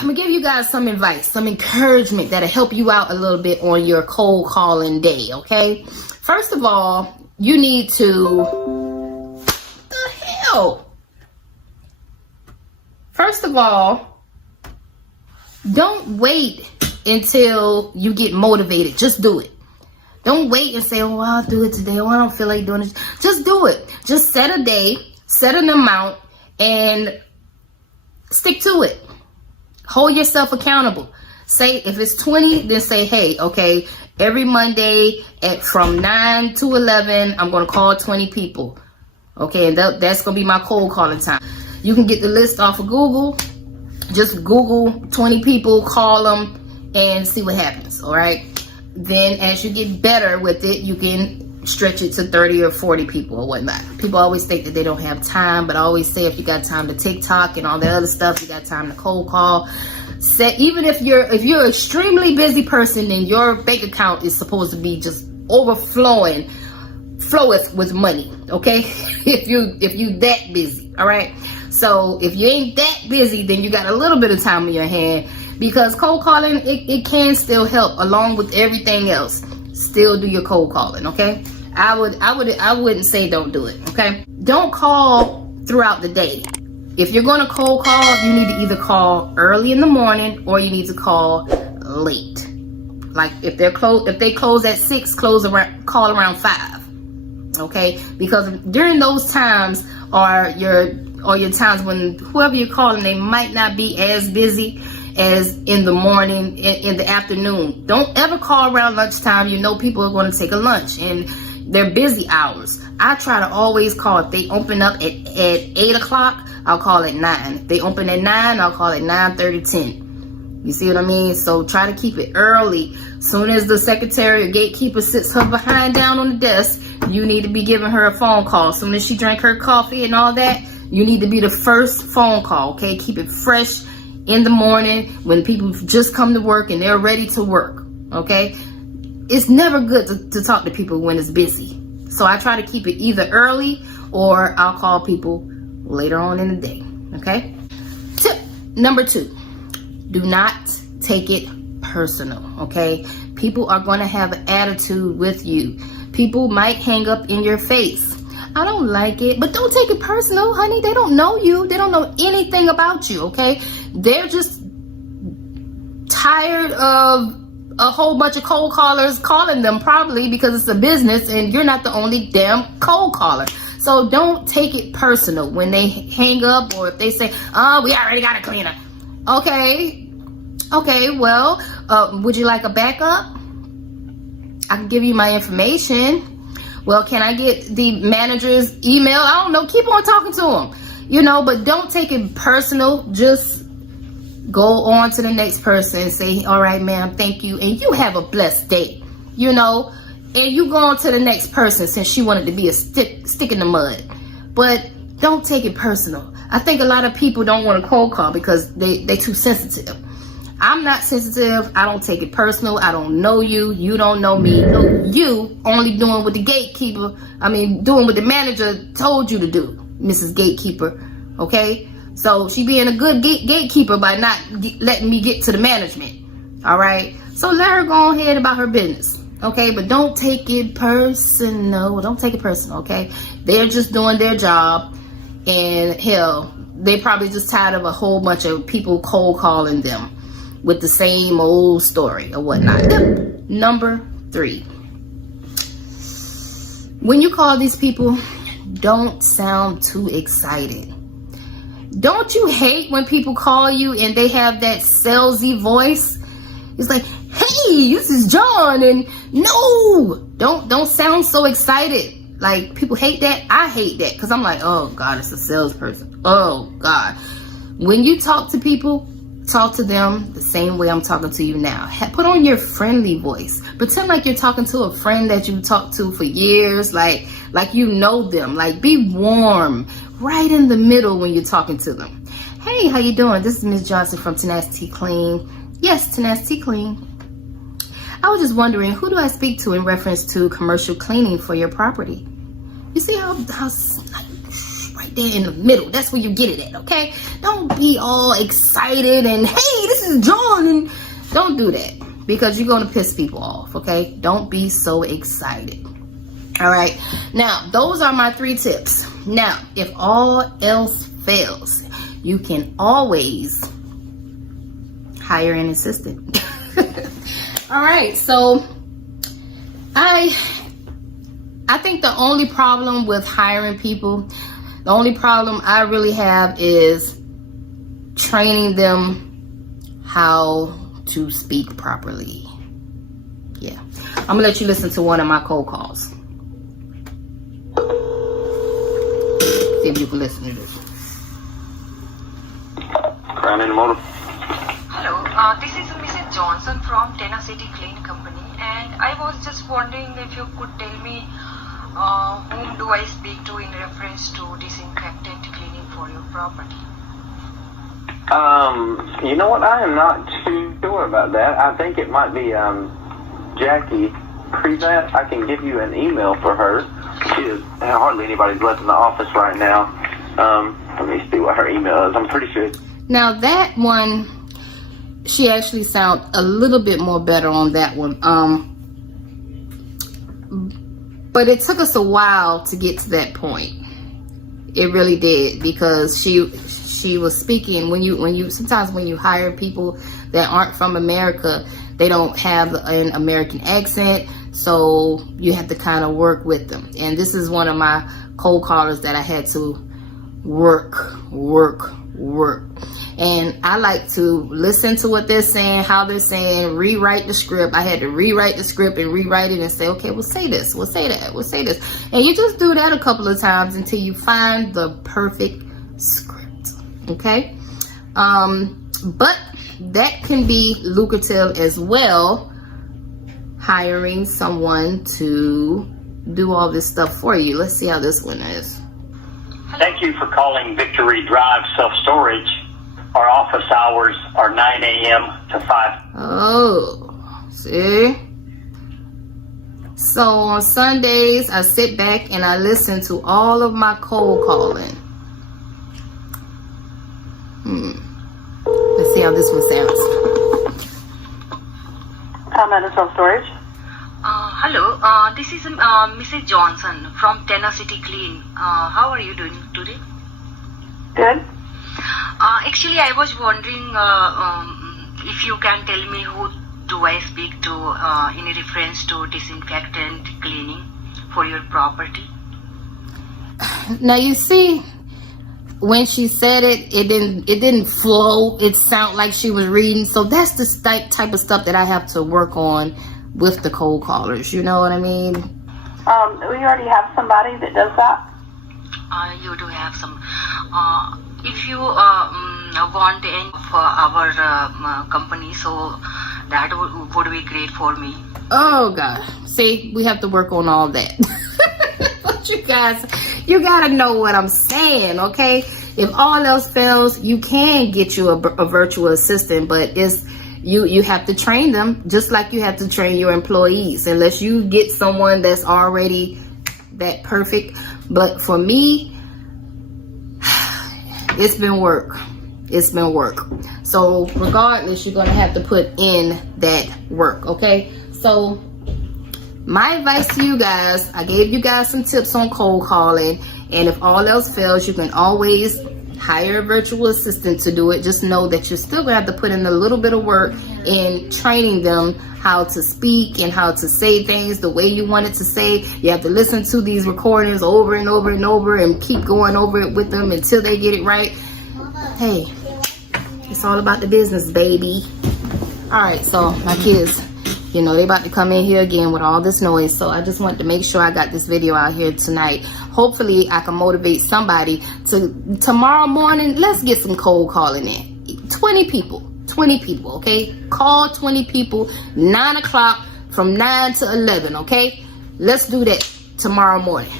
I'm gonna give you guys some advice, some encouragement that'll help you out a little bit on your cold calling day, okay? First of all, you need to, what the hell? First of all, don't wait until you get motivated. Just do it. Don't wait and say, oh, I'll do it today. Oh, I don't feel like doing it. Just do it. Just set a day, set an amount, and stick to it. Hold yourself accountable. Say, if it's 20, then say, hey, okay, every Monday from 9 to 11, I'm going to call 20 people. Okay, and that's going to be my cold calling time. You can get the list off of Google. Just Google 20 people, call them, and see what happens, all right? Then as you get better with it, you can stretch it to 30 or 40 people or whatnot. People always think that they don't have time, but I always say if you got time to TikTok and all that other stuff, you got time to cold call. Even if you're an extremely busy person, then your bank account is supposed to be just floweth with money, okay? if you that busy, all right? So if you ain't that busy, then you got a little bit of time in your hand, because cold calling, it can still help along with everything else. Still do your cold calling, okay? I wouldn't say don't do it, okay? Don't call throughout the day. If you're going to cold call, you need to either call early in the morning or you need to call late. Like if they close at 6, call around 5, okay? Because during those times are your times when whoever you're calling, they might not be as busy as in the morning, in the afternoon. Don't ever call around lunchtime. You know people are going to take a lunch and they're busy hours. I try to always call. If they open up at 8 o'clock, I'll call at 9. If they open at 9, I'll call at 9:30, 10. You see what I mean? So try to keep it early. Soon as the secretary or gatekeeper sits her behind down on the desk, you need to be giving her a phone call. Soon as she drank her coffee and all that, you need to be the first phone call, okay? Keep it fresh in the morning when people just come to work and they're ready to work, okay? It's never good to talk to people when it's busy. So I try to keep it either early or I'll call people later on in the day, okay? Tip number 2, do not take it personal, okay? People are going to have an attitude with you. People might hang up in your face. I don't like it, but don't take it personal, honey. They don't know you. They don't know anything about you, okay? They're just tired of a whole bunch of cold callers calling them, probably because it's a business and you're not the only damn cold caller. So don't take it personal when they hang up or if they say, oh, we already got a cleaner. Okay, well, would you like a backup? I can give you my information. Well, can I get the manager's email? I don't know. Keep on talking to them, but don't take it personal. Just go on to the next person and say, all right, ma'am, thank you. And you have a blessed day, and you go on to the next person since she wanted to be a stick in the mud. But don't take it personal. I think a lot of people don't want to cold call because they too sensitive. I'm not sensitive. I don't take it personal. I don't know you. You don't know me. You only doing what the doing what the manager told you to do, Mrs. Gatekeeper. Okay? So she being a good gatekeeper by not letting me get to the management. All right? So let her go ahead about her business. Okay? But don't take it personal. Don't take it personal, okay? They're just doing their job. And hell, they probably just tired of a whole bunch of people cold calling them with the same old story or whatnot. Tip number 3. When you call these people, don't sound too excited. Don't you hate when people call you and they have that salesy voice? It's like, hey, this is John, and no, don't sound so excited. Like, people hate that. I hate that because I'm like, oh God, it's a salesperson. Oh God. When you talk to people, talk to them the same way I'm talking to you now. Put on your friendly voice. Pretend like you're talking to a friend that you talked to for years, like you know them. Like, be warm right in the middle when you're talking to them. Hey, how you doing? This is Ms. Johnson from Tenacity Clean. Yes, Tenacity Clean. I was just wondering, who do I speak to in reference to commercial cleaning for your property? You see how right right there in the middle. That's where you get it at, okay? Don't be all excited and, hey, this is John. And don't do that, because you're going to piss people off, okay? Don't be so excited. All right. Now, those are my 3 tips. Now, if all else fails, you can always hire an assistant. All right. So I think the only problem with hiring people, the only problem I really have is training them how to speak properly. Yeah. I'm gonna let you listen to one of my cold calls. See if you can listen to this. Crown Automotive. Hello, this is Mrs. Johnson from Tenacity Clean Company, and I was just wondering if you could tell me whom do I speak to in reference to disinfectant cleaning for your property? You know what? I am not too sure about that. I think it might be Jackie Prevent. I can give you an email for her. Hardly anybody's left in the office right now. Let me see what her email is. I'm pretty sure. Now that one, she actually sound a little bit more better on that one. But it took us a while to get to that point. It really did, because she was speaking when you sometimes when you hire people that aren't from America, they don't have an American accent, so you have to kind of work with them. And this is one of my cold callers that I had to work. And I like to listen to what they're saying, how they're saying, rewrite the script. I had to rewrite the script and rewrite it and say, okay, we'll say this, we'll say that, we'll say this. And you just do that a couple of times until you find the perfect script, okay? But that can be lucrative as well, hiring someone to do all this stuff for you. Let's see how this one is. Thank you for calling Victory Drive Self-Storage. Our office hours are 9 a.m. to 5. Oh, see? So on Sundays, I sit back and I listen to all of my cold calling. Let's see how this one sounds. Comment Self-Storage. Hello, this is Mrs. Johnson from Tenacity Clean. How are you doing today? Good. Actually, I was wondering if you can tell me who do I speak to in reference to disinfectant cleaning for your property. Now you see, when she said it didn't flow. It sounded like she was reading. So that's the type of stuff that I have to work on with the cold callers. You know what I mean? We already have somebody that does that. You do have some. If you want any for our company, so that would be great for me. Oh God, see, we have to work on all that. But you guys, you gotta know what I'm saying, okay? If all else fails, you can get you a virtual assistant, but you have to train them just like you have to train your employees, unless you get someone that's already that perfect. But for me, it's been work. So regardless, you're gonna have to put in that work, okay? So my advice to you guys, I gave you guys some tips on cold calling, and if all else fails, you can always hire a virtual assistant to do it. Just know that you're still gonna have to put in a little bit of work in training them how to speak and how to say things the way you want it to say. You have to listen to these recordings over and over and over and keep going over it with them until they get it right. Hey, it's all about the business, baby. All right, so my kids, you know, they about to come in here again with all this noise. So I just wanted to make sure I got this video out here tonight. Hopefully I can motivate somebody to tomorrow morning. Let's get some cold calling in. 20 people, okay? Call 20 people, 9 o'clock from 9 to 11, okay? Let's do that tomorrow morning.